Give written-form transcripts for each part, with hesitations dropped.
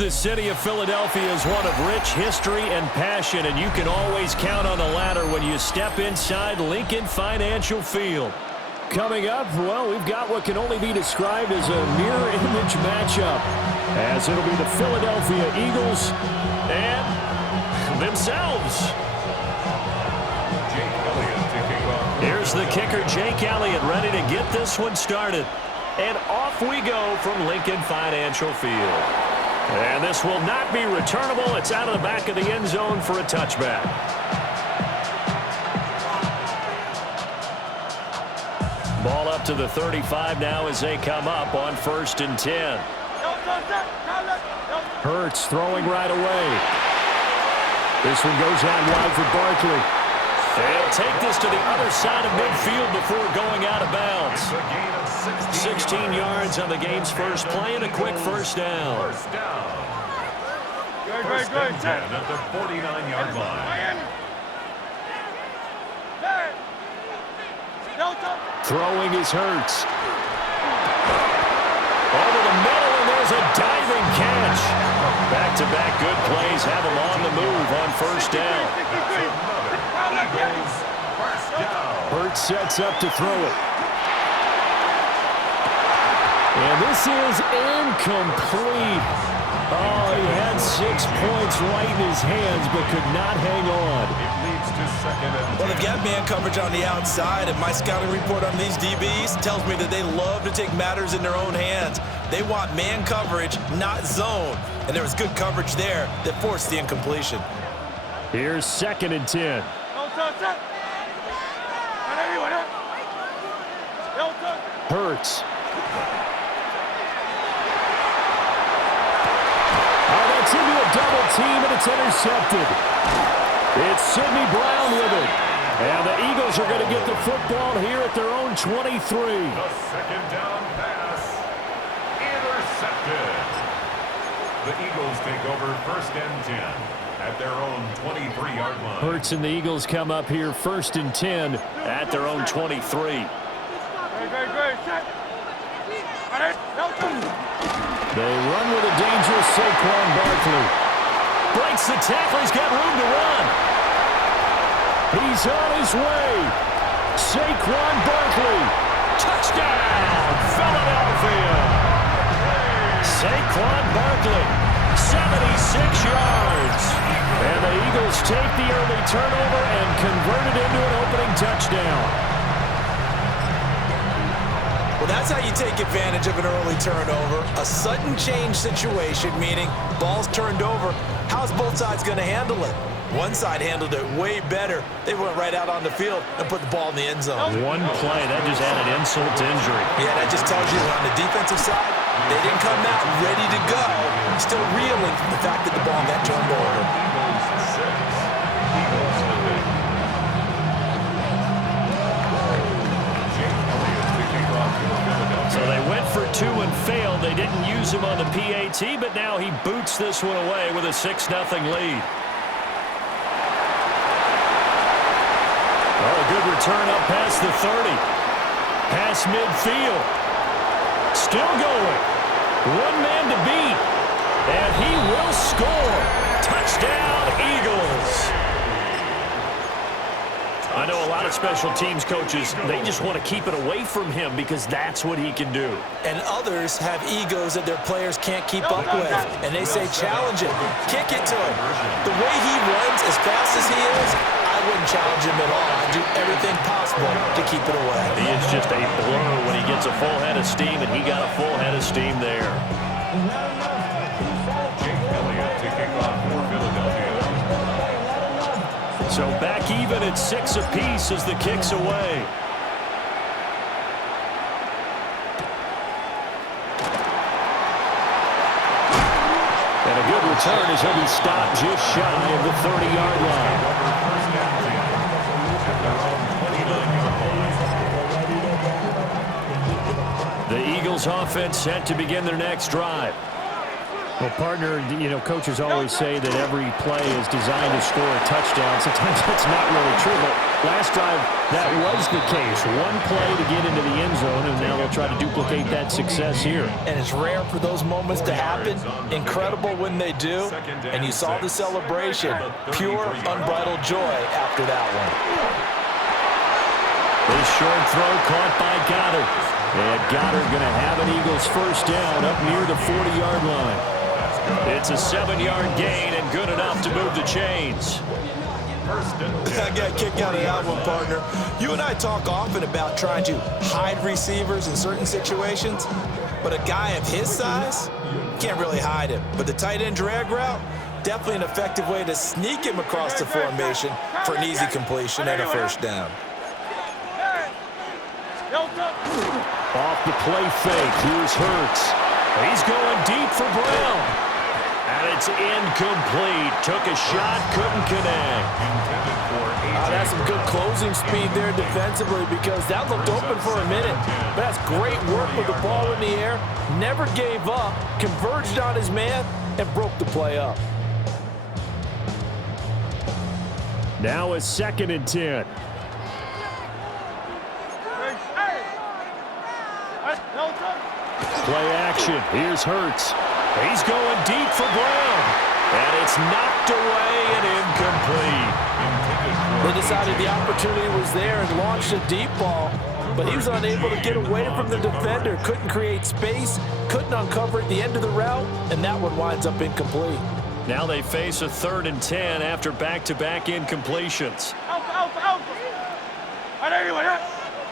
The city of Philadelphia is one of rich history and passion, and you can always count on the latter when you step inside Lincoln Financial Field. Coming up, well, we've got what can only be described as a mirror image matchup, as it'll be the Philadelphia Eagles and themselves. Here's the kicker, Jake Elliott, ready to get this one started. And off we go from Lincoln Financial Field. And this will not be returnable. It's out of the back of the end zone for a touchback. Ball up to the 35 now as they come up on 1st and 10. Hurts throwing right away. This one goes out wide for Barkley. They'll take this to the other side of midfield before going out of bounds. 16 yards on the game's first play and a quick first down. First and 10 at the 49-yard line. Throwing is Hurts. Over the middle, and there's a diving catch. Back-to-back good plays have him on the move on first down. Hurts sets up to throw it. And this is incomplete. Oh, he had 6 points right in his hands, but could not hang on. It leads to second and 10. Well, they've got man coverage on the outside, and my scouting report on these DBs tells me that they love to take matters in their own hands. They want man coverage, not zone. And there was good coverage there that forced the incompletion. Here's 2nd and 10. Hurts. It's into a double team, and it's intercepted. It's Sidney Brown with it. And the Eagles are going to get the football here at their own 23. The second down pass intercepted. The Eagles take over 1st and 10 at their own 23-yard line. Hurts and the Eagles come up here 1st and 10 at their own 23. They run with a dangerous Saquon Barkley. Breaks the tackle. He's got room to run. He's on his way. Saquon Barkley. Touchdown, Philadelphia. Saquon Barkley, 76 yards. And the Eagles take the early turnover and convert it into an opening touchdown. Well, that's how you take advantage of an early turnover. A sudden change situation, meaning ball's turned over. How's both sides going to handle it? One side handled it way better. They went right out on the field and put the ball in the end zone. One play, that just added insult to injury. Yeah, that just tells you on the defensive side, they didn't come out ready to go. Still reeling from the fact that the ball got turned over. So they went for 2 and failed. They didn't use him on the PAT, but now he boots this one away with a 6-0 lead. Oh, a good return up past the 30. Past midfield. Still going. One man to beat. And he will score. Touchdown, Eagles. I know a lot of special teams coaches, they just want to keep it away from him because that's what he can do. And others have egos that their players can't keep up with. And they say, challenge it. Kick it to him. The way he runs as fast as he is, I wouldn't challenge him at all. I'd do everything possible to keep it away. He is just a blur when he gets a full head of steam, and he got a full head of steam there. Jake Elliott to kick off for Philadelphia. So back even at 6 apiece as the kick's away. And a good return as he'll be stopped just shy of the 30-yard line. The Eagles offense set to begin their next drive. Well, partner, coaches always say that every play is designed to score a touchdown. Sometimes that's not really true, but last drive, that was the case. One play to get into the end zone, and now they'll try to duplicate that success here. And it's rare for those moments to happen. Incredible when they do. And you saw the celebration. Pure, unbridled joy after that one. This short throw caught by Goddard. And Goddard going to have an Eagles first down up near the 40-yard line. It's a 7-yard gain and good enough to move the chains. I got a kick out of that one, partner. You and I talk often about trying to hide receivers in certain situations, but a guy of his size, can't really hide him. But the tight end drag route, definitely an effective way to sneak him across the formation for an easy completion and a first down. Off the play fake, here's Hurts. He's going deep for Brown. And it's incomplete. Took a shot, couldn't connect. That's some good closing speed there defensively because that looked open for a minute. But that's great work with the ball in the air. Never gave up, converged on his man, and broke the play up. Now it's 2nd and 10. Play action. Here's Hurts. He's going deep for Brown. And it's knocked away and incomplete. They decided the opportunity was there and launched a deep ball, but he was unable to get away from the defender. Couldn't create space, couldn't uncover at the end of the route, and that one winds up incomplete. Now they face a 3rd and 10 after back-to-back incompletions. Alpha.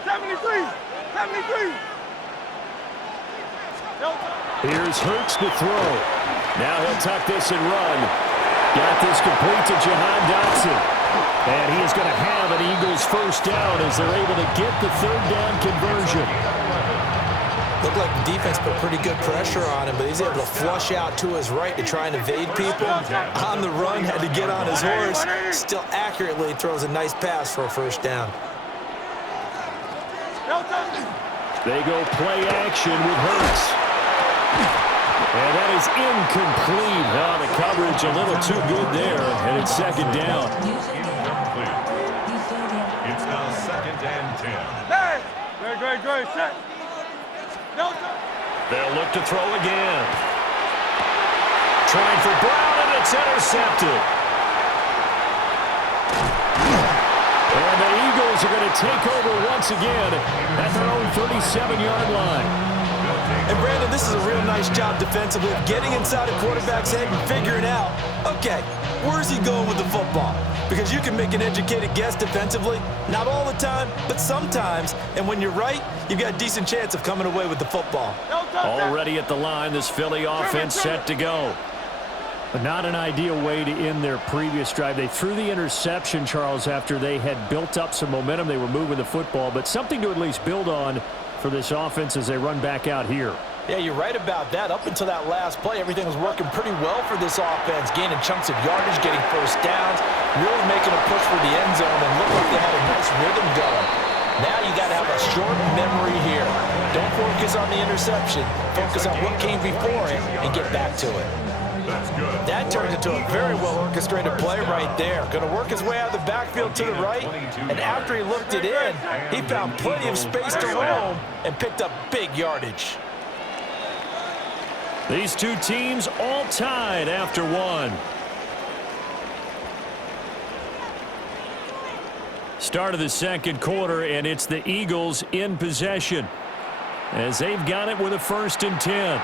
73. Here's Hurts to throw. Now he'll tuck this and run. Got this complete to Jahan Dotson. And he is going to have an Eagles first down as they're able to get the 3rd down conversion. Looked like the defense put pretty good pressure on him, but he's able to flush out to his right to try and evade people. On the run, had to get on his horse. Still accurately throws a nice pass for a first down. They go play action with Hurts. And that is incomplete. Oh, the coverage a little too good there, and it's 2nd down. Incomplete. It's now 2nd and 10. Hey! Great. Set. They'll look to throw again. Trying for Brown, and it's intercepted. And the Eagles are going to take over once again at their own 37-yard line. And Brandon, this is a real nice job defensively of getting inside a quarterback's head and figuring out, okay, where's he going with the football? Because you can make an educated guess defensively, not all the time, but sometimes. And when you're right, you've got a decent chance of coming away with the football. Already at the line, this Philly offense set to go. But not an ideal way to end their previous drive. They threw the interception, Charles, after they had built up some momentum. They were moving the football, but something to at least build on for this offense as they run back out here. Yeah, you're right about that. Up until that last play, everything was working pretty well for this offense, gaining chunks of yardage, getting first downs, really making a push for the end zone, and looked like they had a nice rhythm going. Now you got to have a short memory here. Don't focus on the interception. Focus on what came before it and get back to it. That's good. That turned into a very well-orchestrated play right there. Going to work his way out of the backfield to the right, and after he looked it in, he found plenty of space to roam and picked up big yardage. These two teams all tied after one. Start of the 2nd quarter, and it's the Eagles in possession as they've got it with a 1st and 10.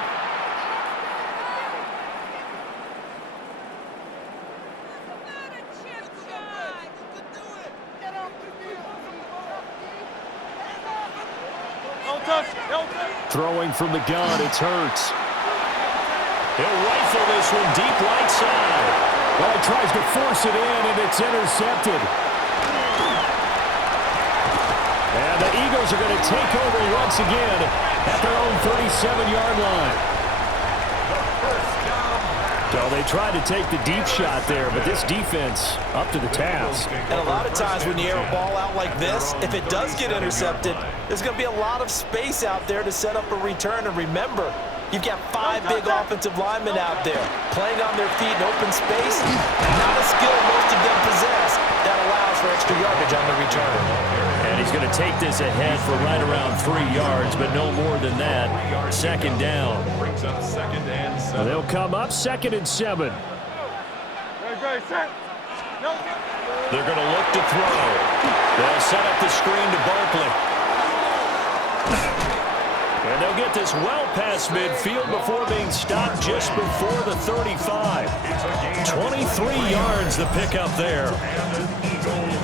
Throwing from the gun, it's Hurts. He'll rifle this one deep right side. Well, he tries to force it in, and it's intercepted. And the Eagles are going to take over once again at their own 37-yard line. So they tried to take the deep shot there, but this defense up to the task. And a lot of times when you air a ball out like this, if it does get intercepted, there's going to be a lot of space out there to set up a return. And remember, You've got 5 big offensive linemen out there playing on their feet in open space. Not a skill most of them possess that allows for extra yardage on the return. And he's going to take this ahead for right around 3 yards, but no more than that. Second down. Brings up 2nd and 7. They'll come up 2nd and 7. Great, great, set. No. They're going to look to throw. They'll set up the screen to Barkley. And they'll get this well past midfield before being stopped just before the 35. 23 yards the pickup there.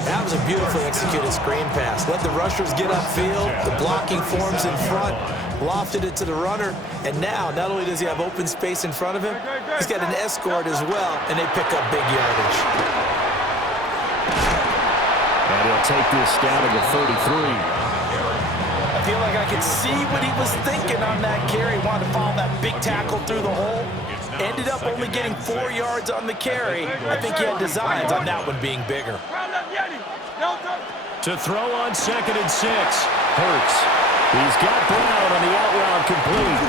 That was a beautifully executed screen pass. Let the rushers get upfield. The blocking forms in front. Lofted it to the runner. And now, not only does he have open space in front of him, he's got an escort as well, and they pick up big yardage. And he'll take this down to the 33. I feel like I could see what he was thinking on that carry. Wanted to follow that big tackle through the hole. Ended up only getting 4 yards on the carry. I think he had designs on that one being bigger. To throw on 2nd and 6. Hurts. He's got Brown on the out route complete.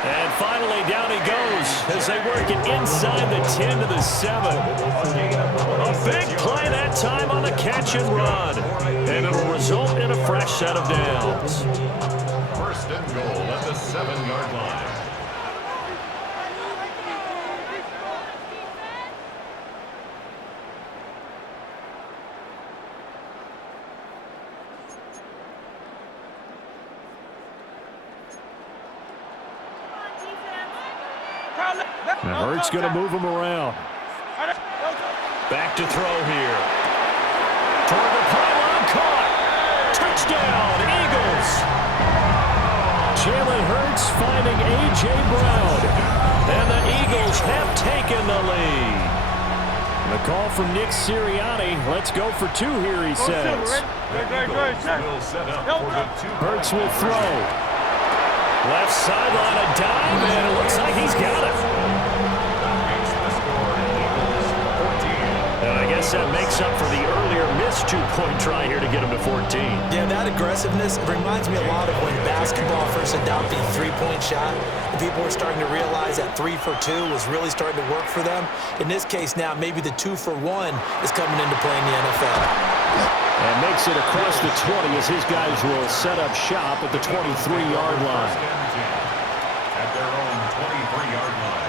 And finally down he goes as they work it inside the 10 to the 7. A big play that time on the catch and run. And it'll result in a fresh set of downs. 1st and goal at the 7-yard line. Now Hurts going to move him around. Back to throw here. Toward the pylon, caught. Touchdown, Eagles. Jalen Hurts finding A.J. Brown. And the Eagles have taken the lead. And a call from Nick Sirianni. Let's go for 2 here, he says. Hurts will throw. Left sideline, a dive, and it looks like he's got it. And I guess that makes up for the earlier missed 2-point try here to get him to 14. Yeah, that aggressiveness reminds me a lot of when basketball first adopted the 3-point shot. And people were starting to realize that 3 for 2 was really starting to work for them. In this case now, maybe the 2 for 1 is coming into play in the NFL. And makes it across the 20 as his guys will set up shop at the 23-yard line. At their own 23-yard line.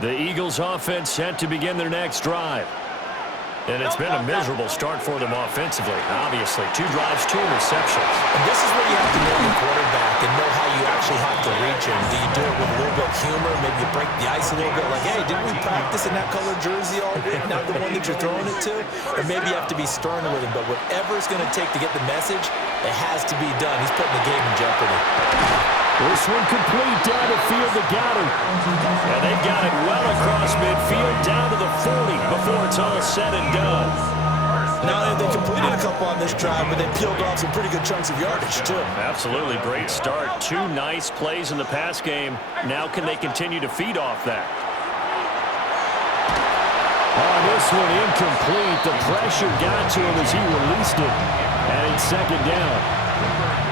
The Eagles offense set to begin their next drive. And it's been a miserable start for them offensively. Obviously, 2 drives, 2 receptions. And this is where you have to know your quarterback and know how you actually have to reach him. Do you do it with a little bit of humor? Maybe you break the ice a little bit. Like, hey, didn't we practice in that color jersey all week? Not the one that you're throwing it to? Or maybe you have to be stern with him. But whatever it's going to take to get the message, it has to be done. He's putting the game in jeopardy. This one complete down the field to got him. And they've got it well across midfield down to the 40 before it's all said and done. Now, they completed a couple on this drive, but they peeled off some pretty good chunks of yardage, too. Absolutely great start. 2 nice plays in the pass game. Now can they continue to feed off that? On this one, incomplete. The pressure got to him as he released it. And it's 2nd down.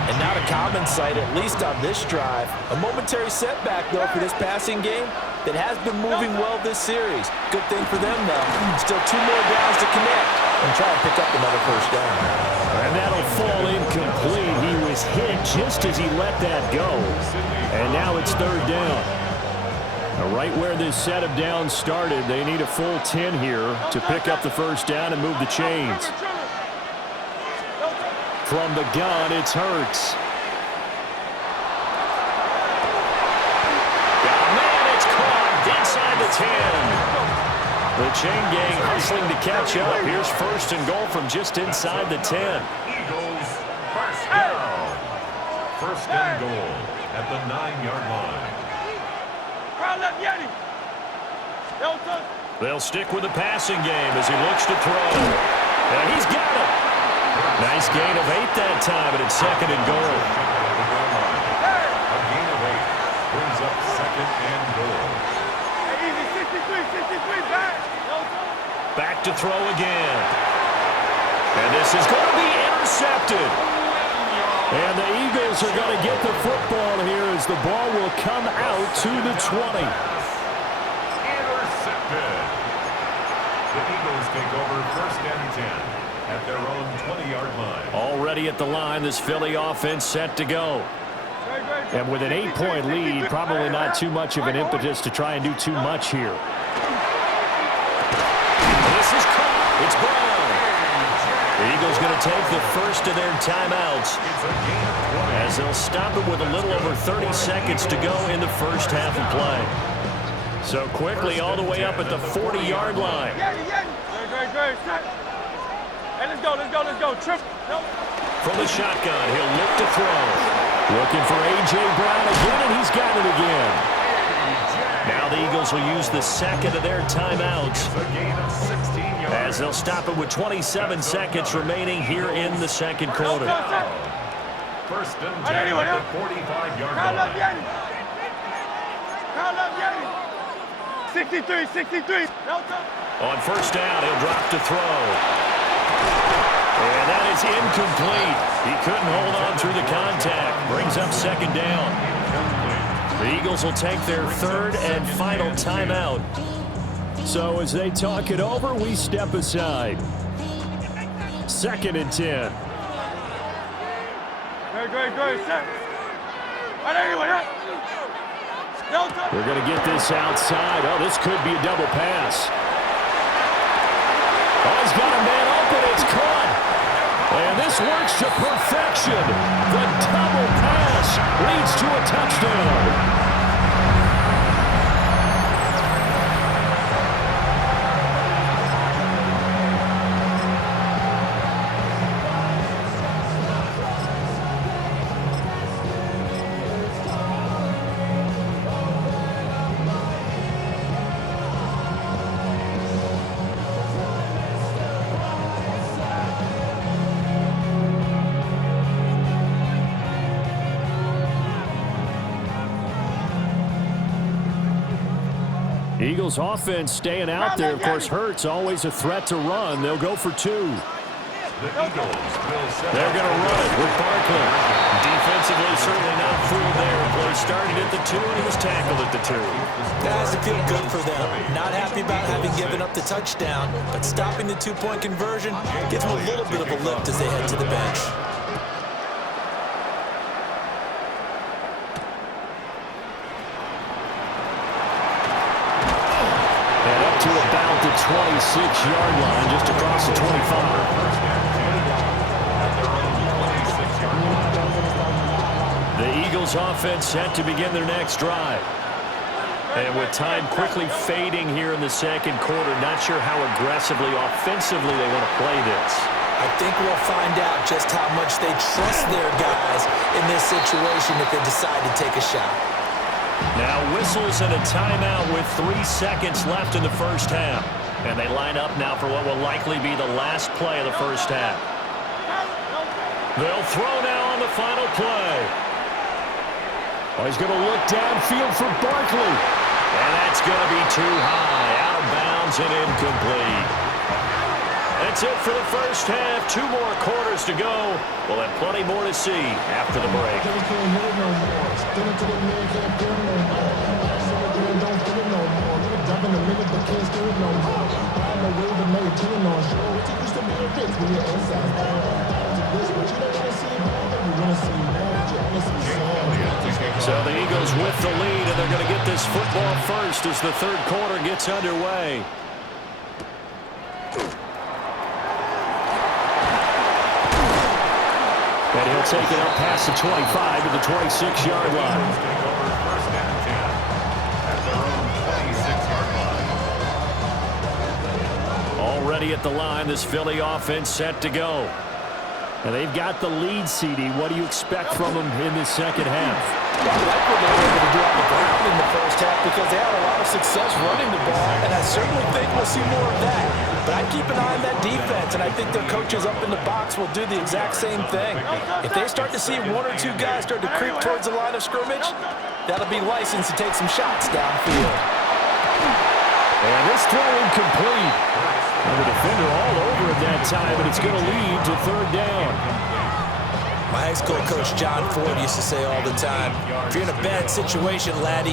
And not a common sight, at least on this drive. A momentary setback, though, for this passing game that has been moving well this series. Good thing for them, though. Still 2 more downs to connect and try to pick up another 1st down. And that'll fall incomplete. He was hit just as he let that go. And now it's 3rd down. Now, right where this set of downs started, they need a full 10 here to pick up the 1st down and move the chains. From the gun, it's Hurts. Got a man, it's caught inside the 10. The chain gang hustling to catch up. Here's 1st and goal from just inside the 10. Eagles, 1st down. 1st and goal at the 9-yard line. They'll stick with the passing game as he looks to throw. And he's got it. Nice gain of 8 that time, and it's 2nd and goal. A gain of 8 brings up and goal. Hey, easy, 63, back. Back to throw again. And this is going to be intercepted. And the Eagles are going to get the football here as the ball will come out to the 20. Intercepted. The Eagles take over first and 10 at their own 20-yard line. Already at the line, this Philly offense set to go. And with an 8-point lead, probably not too much of an impetus to try and do too much here. This is caught. It's Brown. The Eagles going to take the first of their timeouts as they'll stop it with a little over 30 seconds to go in the first half of play. So quickly all the way up at the 40-yard line. Great. Hey, let's go. Trip. No. From the shotgun, he'll look to throw. Looking for A.J. Brown again, and he's got it again. Now the Eagles will use the second of their timeouts as they'll stop it with 27 seconds remaining here in the second quarter. First and 10 at the 45-yard line. Count up, Yanni. 63. On first down, he'll drop to throw. And that is incomplete. He couldn't hold on through the contact. Brings up second down. The Eagles will take their third and final timeout. So as they talk it over, we step aside. Second and 10. Great. Set. We're going to get this outside. Oh, this could be a double pass. Oh, he's got a man open. It's caught. And this works to perfection. The double pass leads to a touchdown. Eagles offense staying out there. Of course, Hurts always a threat to run. They'll go for two. The Eagles will set. They're going to run it with Barkley. Defensively, certainly not fooled there. Play started at the 2, and he was tackled at the 2. That has to feel good for them. Not happy about having given up the touchdown, but stopping the two-point conversion gives them a little bit of a lift as they head to the bench. To about the 26-yard line, just across the 25. The Eagles offense set to begin their next drive. And with time quickly fading here in the second quarter, not sure how aggressively, offensively they want to play this. I think we'll find out just how much they trust their guys in this situation if they decide to take a shot. Now whistles and a timeout with 3 seconds left in the first half. And they line up now for what will likely be the last play of the first half. They'll throw now on the final play. Oh, he's going to look downfield for Barkley. And that's going to be too high. Out of bounds and incomplete. That's it for the first half. 2 more quarters to go. We'll have plenty more to see after the break. So the Eagles with the lead, and they're going to get this football first as the third quarter gets underway. And he'll take it up past the 25 to the 26-yard line. Already at the line, this Philly offense set to go. And they've got the lead, CD. What do you expect from them in this second half? I like what they were able to do on the ground in the first half because they had a lot of success running the ball, and I certainly think we'll see more of that. But I keep an eye on that defense, and I think their coaches up in the box will do the exact same thing. If they start to see one or two guys start to creep towards the line of scrimmage, that'll be license to take some shots downfield. And this throw incomplete. And the defender all over it that time, and it's going to lead to third down. My high school coach, John Ford, used to say all the time, if you're in a bad situation, laddie,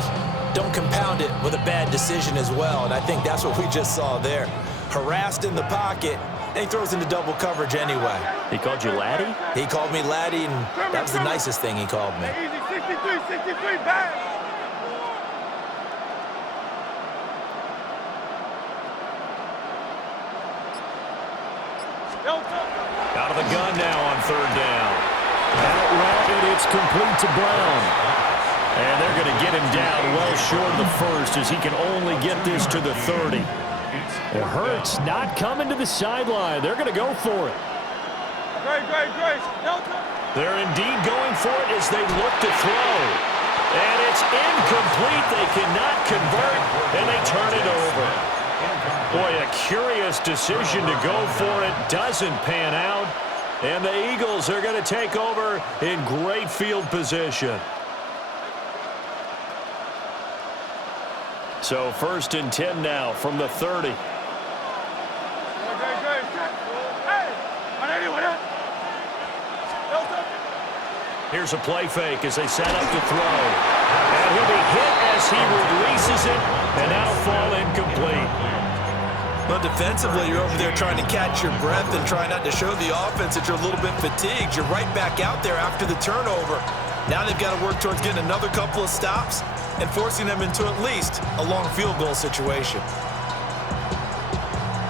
don't compound it with a bad decision as well. And I think that's what we just saw there. Harassed in the pocket, and he throws into double coverage anyway. He called you laddie? He called me laddie, and that was the nicest thing he called me. Easy, 63, back. Out of the gun now on third down. Out route, and it's complete to Brown. And they're going to get him down well short of the first as he can only get this to the 30. It hurts not coming to the sideline. They're going to go for it. Great. They're indeed going for it as they look to throw. And it's incomplete. They cannot convert, and they turn it over. Boy, a curious decision to go for it. Doesn't pan out. And the Eagles are going to take over in great field position. So 1st and 10 now from the 30. Great. Hey, on anyone else? Here's a play fake as they set up to throw. And he'll be hit as he releases it, and that'll fall incomplete. Well, defensively, you're over there trying to catch your breath and try not to show the offense that you're a little bit fatigued. You're right back out there after the turnover. Now they've got to work towards getting another couple of stops and forcing them into at least a long field goal situation.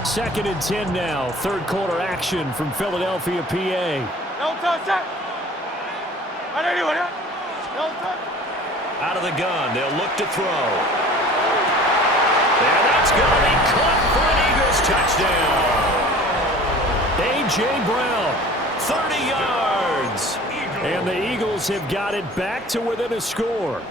2nd and 10 now. Third quarter action from Philadelphia, PA. No touch that. On anyone else? No touch. Out of the gun, they'll look to throw. And that's going to be caught for an Eagles touchdown. A.J. Brown, 30 yards. And the Eagles have got it back to within a score.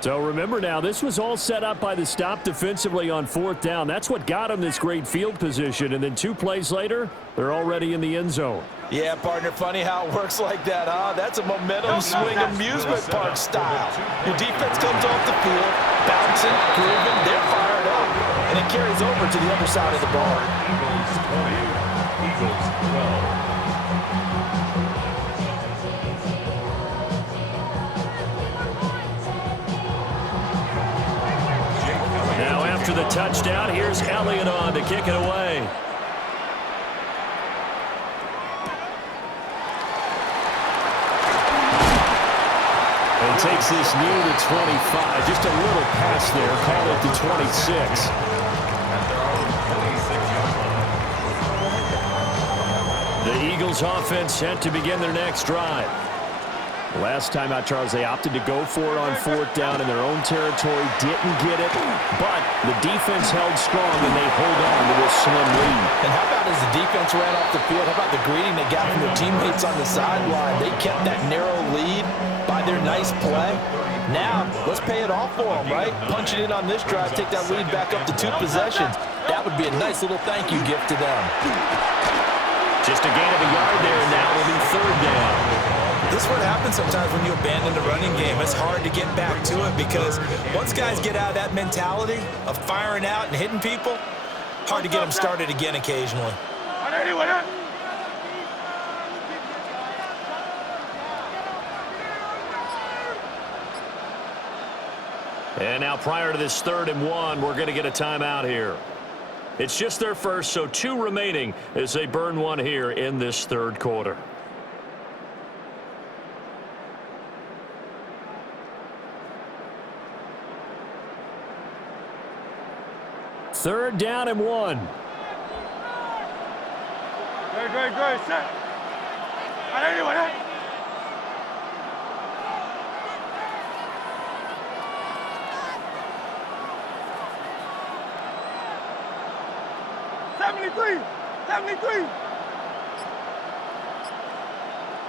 So remember now, this was all set up by the stop defensively on 4th down. That's what got them this great field position. And then 2 plays later, they're already in the end zone. Yeah, partner, funny how it works like that, huh? That's a momentum swing amusement park style. Your defense comes off the field, bouncing, grooving, they're fired up, and it carries over to the other side of the ball. Eagles 12. Now after the touchdown, here's Elliott on to kick it away. And takes this near the 25. Just a little pass there. Call it the 26. The Eagles offense set to begin their next drive. Last time out, Charles, they opted to go for it on 4th down in their own territory. Didn't get it, but the defense held strong, and they hold on to this slim lead. And how about as the defense ran off the field, how about the greeting they got from their teammates on the sideline? They kept that narrow lead by their nice play. Now, let's pay it off for them, right? Punch it in on this drive, take that lead back up to 2 possessions. That would be a nice little thank you gift to them. Just a gain of a yard there, and now it'll be 3rd down. This is what happens sometimes when you abandon the running game. It's hard to get back to it because once guys get out of that mentality of firing out and hitting people, hard to get them started again occasionally. On anyone else? And now prior to this 3rd and 1, we're going to get a timeout here. It's just their first, so 2 remaining as they burn one here in this 3rd quarter. Third down and 1. Great. Set. On anyone else?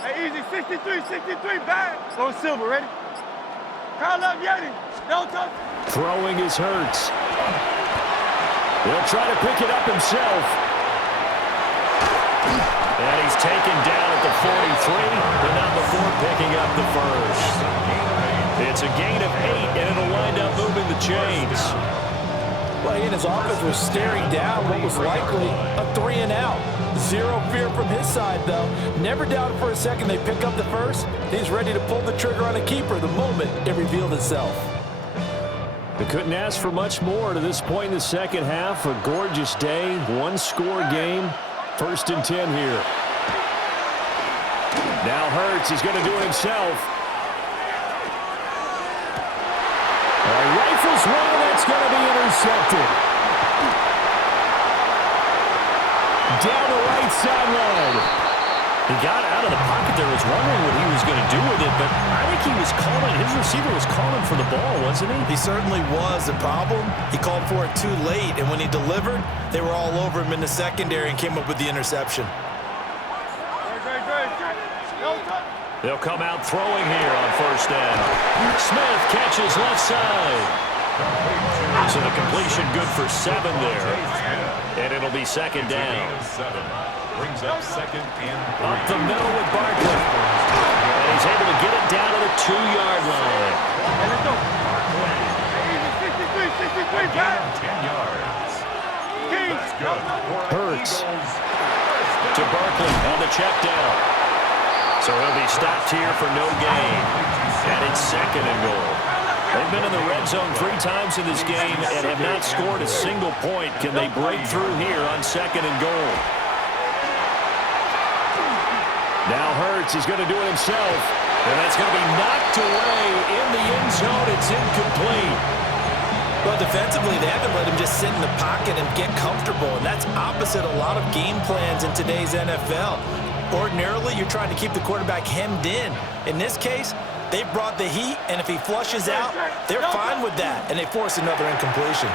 Hey, easy, 63, back. Go silver, ready? Call up Yeti. No touch. Throwing is Hurts. He'll try to pick it up himself. And he's taken down at the 43, but not before picking up the first. It's a gain of 8, and it'll wind up moving the chains. Well, again, his offense was staring down what was likely a 3-and-out. Zero fear from his side, though. Never doubted for a second they pick up the first. He's ready to pull the trigger on a keeper the moment it revealed itself. They couldn't ask for much more to this point in the second half. A gorgeous day, one-score game. 1st and 10 here. Now Hurts is going to do it himself. Rifles one, that's going to be intercepted. Down the right sideline. He got out of the pocket there, was wondering what he was going to do with it, but I think he was calling, his receiver was calling for the ball, wasn't he? He certainly was. The problem, he called for it too late, and when he delivered, they were all over him in the secondary and came up with the interception. They'll come out throwing here on 1st down. Smith catches left side. So the completion good for 7 there. And it'll be 2nd down. Brings up 2nd and 3. Up the middle with Barkley. And he's able to get it down to the 2-yard line. 10 yards. That's good. Hurts to Barkley on the check down. So he'll be stopped here for no gain. And it's 2nd and goal. They've been in the red zone 3 times in this game and have not scored a single point. Can they break through here on 2nd and goal? Now Hurts is going to do it himself. And that's going to be knocked away in the end zone. It's incomplete. Well, defensively, they haven't let him just sit in the pocket and get comfortable, and that's opposite a lot of game plans in today's NFL. Ordinarily, you're trying to keep the quarterback hemmed in. In this case, they brought the heat, and if he flushes out, they're fine with that, and they force another incompletion.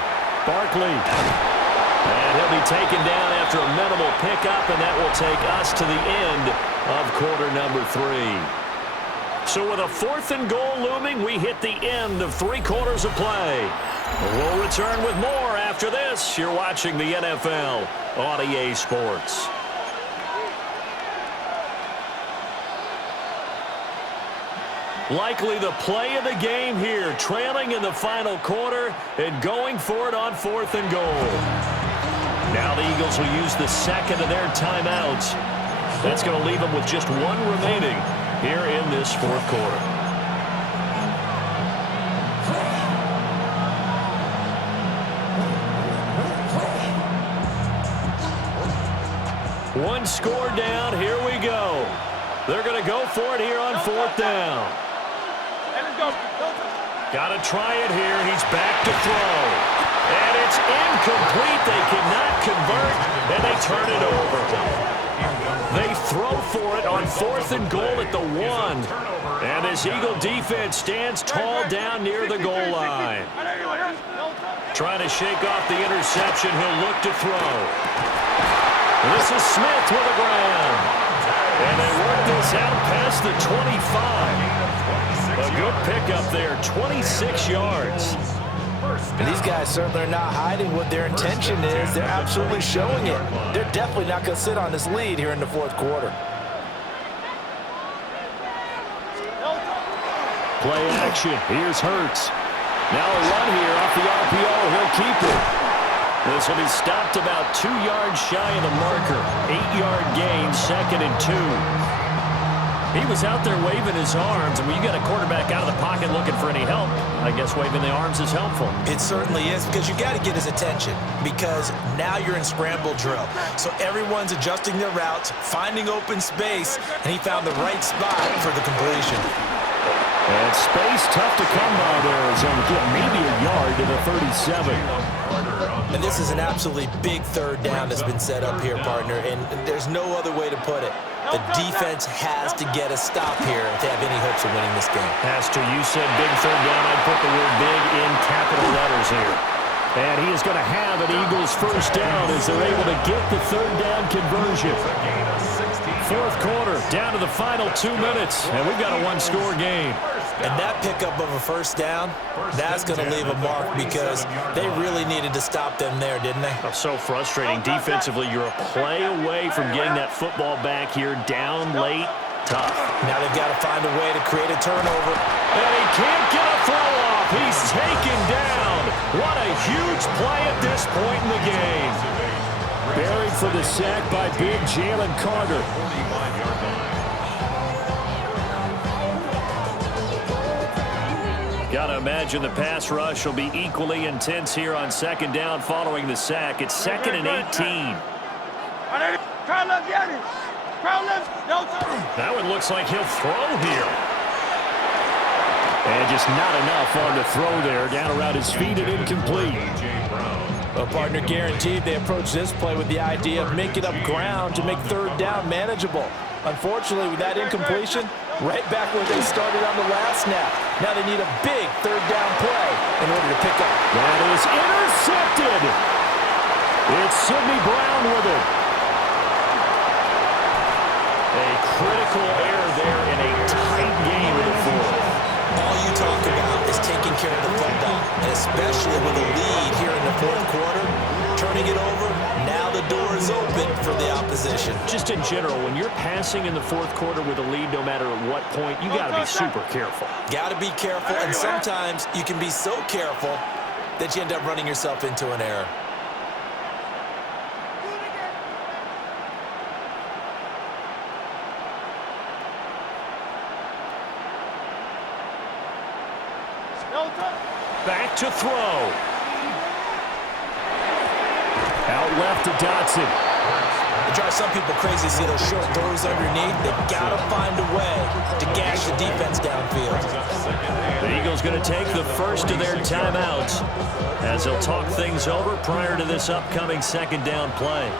Barkley. And he'll be taken down after a minimal pickup, and that will take us to the end of quarter number 3. So with a 4th and goal looming, we hit the end of 3 quarters of play. We'll return with more after this. You're watching the NFL on EA Sports. Likely the play of the game here, trailing in the final quarter and going for it on 4th and goal. Now the Eagles will use the 2nd of their timeouts. That's going to leave them with just 1 remaining here in this 4th quarter. One score down, here we go. They're going to go for it here on 4th down. Got to try it here. He's back to throw. And it's incomplete. They cannot convert, and they turn it over. They throw for it on 4th and goal at the 1. And this Eagle defense stands tall down near the goal line. Trying to shake off the interception. He'll look to throw. This is Smith with the ground. And they work this out past the 25. A good pickup there, 26 yards. And these guys certainly are not hiding what their intention is. They're absolutely showing it. They're definitely not going to sit on this lead here in the 4th quarter. Play action. Here's Hurts. Now a run here off the RPO. He'll keep it. This will be stopped about 2 yards shy of the marker. 8-yard gain, 2nd and 2. He was out there waving his arms, and when you got a quarterback out of the pocket looking for any help, I guess waving the arms is helpful. It certainly is, because you got to get his attention, because now you're in scramble drill. So everyone's adjusting their routes, finding open space, and he found the right spot for the completion. And space tough to come by there as he'll get maybe a yard to the 37. And this is an absolutely big 3rd down that's been set up here, partner, and there's no other way to put it. The defense has to get a stop here if they have any hopes of winning this game. Has to. You said big 3rd down. I'd put the word big in capital letters here. And he is going to have an Eagles 1st down as they're able to get the 3rd down conversion. 4th quarter, down to the final 2 minutes, and we've got a 1-score game. And that pickup of a first down, that's going to leave a mark because they really needed to stop them there, didn't they? Oh, so frustrating. Defensively, you're a play away from getting that football back here down late. Tough. Now they've got to find a way to create a turnover. And he can't get a throw off. He's taken down. What a huge play at this point in the game. Buried for the sack by big Jalen Carter. Got to imagine the pass rush will be equally intense here on second down following the sack. It's 2nd and 18. That one looks like he'll throw here. And just not enough on the throw there. Down around his feet and incomplete. Well, partner, guaranteed they approach this play with the idea of making up ground to make third down manageable. Unfortunately, with that incompletion, right back where they started on the last snap. Now they need a big third down play in order to pick up. That is intercepted. It's Sidney Brown with it. A critical error there in a tight game in the fourth. All you talk about is taking care of the football, and especially with a lead here in the fourth quarter, turning it over, now the door is open for the opposition. Just in general, when you're passing in the fourth quarter with a lead, no matter at what point, you got to be super careful. Got to be careful, and sometimes you can be so careful that you end up running yourself into an error. Back to throw. Out left to Dotson. It drives some people crazy to see those short throws underneath. They've got to find a way to gash the defense downfield. The Eagles going to take the first of their timeouts as they'll talk things over prior to this upcoming second down play.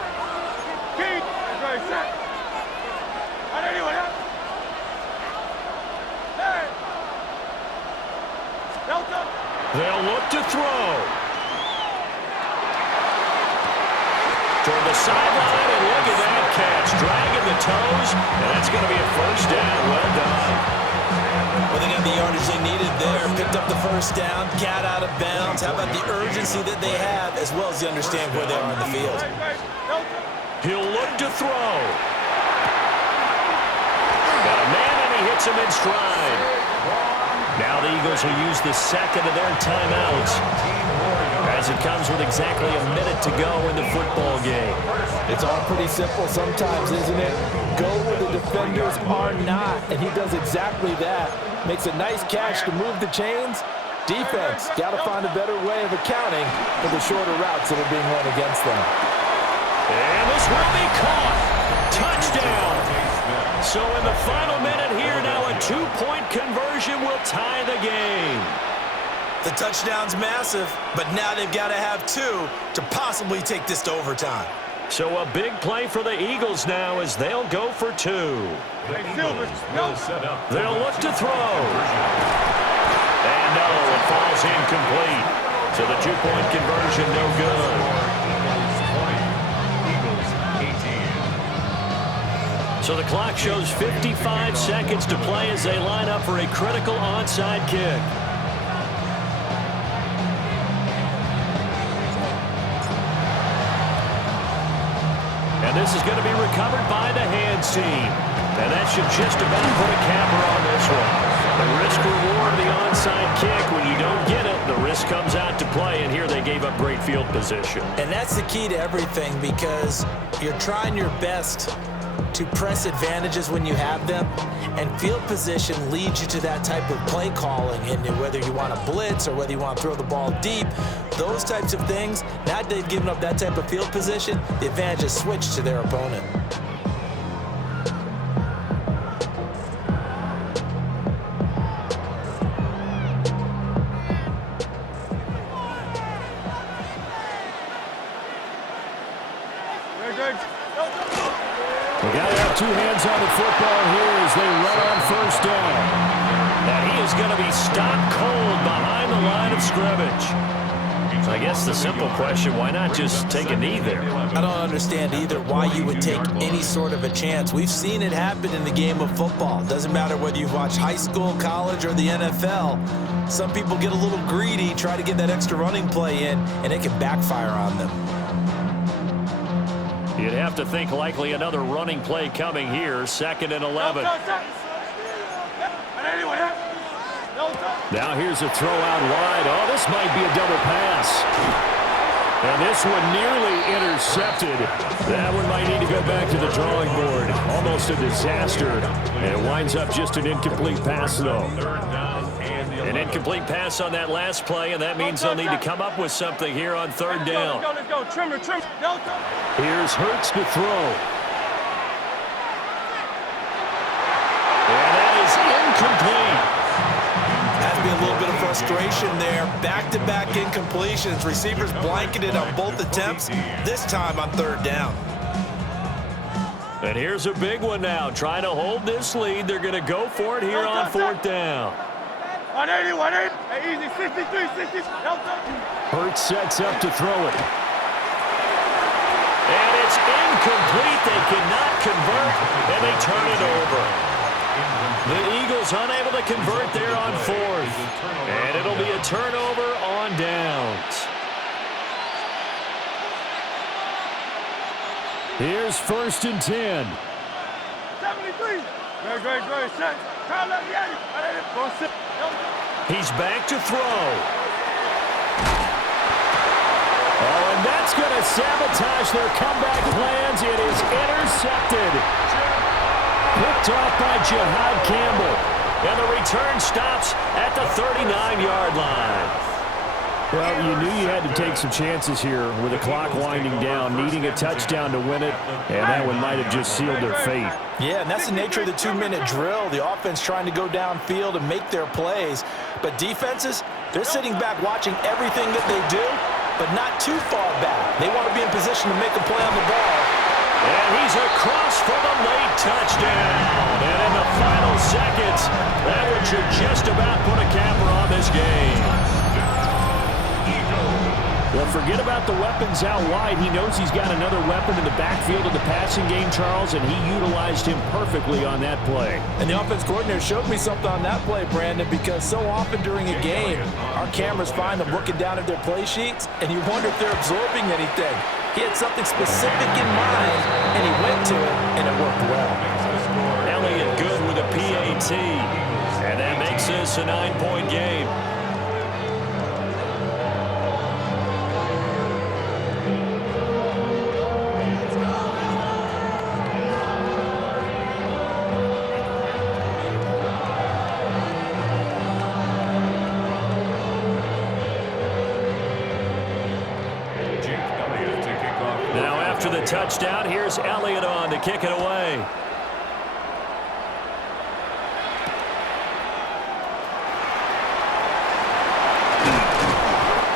They'll look to throw. Toward the sideline, and look at that catch. Dragging the toes, and that's going to be a first down. Well done. Well, they got the yardage they needed there. Picked up the first down, got out of bounds. How about the urgency that they have, as well as they understand where they are on the field. He'll look to throw. Got a man, and he hits him in stride. Now the Eagles will use the second of their timeouts as it comes with exactly a minute to go in the football game. It's all pretty simple sometimes, isn't it? Go where the defenders are not, and he does exactly that. Makes a nice catch to move the chains. Defense, got to find a better way of accounting for the shorter routes that are being run against them. And this will be caught. Touchdown. So in the final minute here now, a two-point conversion will tie the game. The touchdown's massive, but now they've got to have two to possibly take this to overtime. So a big play for the Eagles now as they'll go for two. They'll look to throw. And no, it falls incomplete. So the two-point conversion no good. So the clock shows 55 seconds to play as they line up for a critical onside kick. And this is going to be recovered by the hands team. And that should just about put a capper on this one. The risk-reward of the onside kick, when you don't get it, the risk comes out to play, and here they gave up great field position. And that's the key to everything, because you're trying your best to press advantages when you have them, and field position leads you to that type of play calling, and whether you want to blitz or whether you want to throw the ball deep, those types of things, now that they've given up that type of field position, the advantage is switched to their opponent. We got to have two hands on the football here as they run on first down. And he is going to be stopped cold behind the line of scrimmage. I guess the simple question, why not just take a knee there? I don't understand either why you would take any sort of a chance. We've seen it happen in the game of football. Doesn't matter whether you've watched high school, college, or the NFL. Some people get a little greedy, try to get that extra running play in, and it can backfire on them. You'd have to think likely another running play coming here, 2nd and 11. Now here's a throw out wide. Oh, this might be a double pass. And this one nearly intercepted. That one might need to go back to the drawing board. Almost a disaster. And it winds up just an incomplete pass, though. An incomplete pass on that last play, and that means they'll need to come up with something here on 3rd down. Let's go. Trim. Here's Hurts to throw. And that is incomplete. Has to be a little bit of frustration there. Back-to-back incompletions. Receivers blanketed on both attempts, this time on 3rd down. And here's a big one now. Trying to hold this lead. They're going to go for it here on 4th down. 180. Hey, easy, 63. Hurts sets up to throw it. And it's incomplete. They cannot convert, and they turn it over. The Eagles unable to convert there on 4th. And it'll be a turnover on downs. Here's 1st and 10. 73. Great. Set. He's back to throw. Oh, and that's going to sabotage their comeback plans. It is intercepted. Picked off by Jihad Campbell. And the return stops at the 39-yard line. Well, you knew you had to take some chances here with the clock winding down, needing a touchdown to win it, and that one might have just sealed their fate. Yeah, and that's the nature of the 2-minute drill. The offense trying to go downfield and make their plays. But defenses, they're sitting back watching everything that they do, but not too far back. They want to be in position to make a play on the ball. And he's across for the late touchdown. And in the final seconds, that one should just about put a capper on this game. Well, forget about the weapons out wide. He knows he's got another weapon in the backfield of the passing game, Charles, and he utilized him perfectly on that play. And the offense coordinator showed me something on that play, Brandon, because so often during a game, our cameras find them looking down at their play sheets, and you wonder if they're absorbing anything. He had something specific in mind, and he went to it, and it worked well. Elliott good with a PAT, and that makes this a 9-point game. After the touchdown, here's Elliott on to kick it away.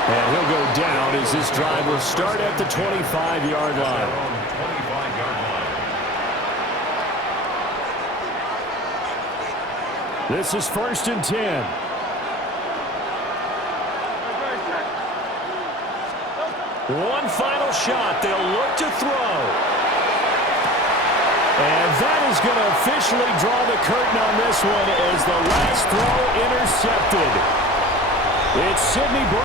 And he'll go down as this drive will start at the 25-yard line. This is 1st and 10. One final shot. They'll look to throw. And that is going to officially draw the curtain on this one as the last throw intercepted. It's Sidney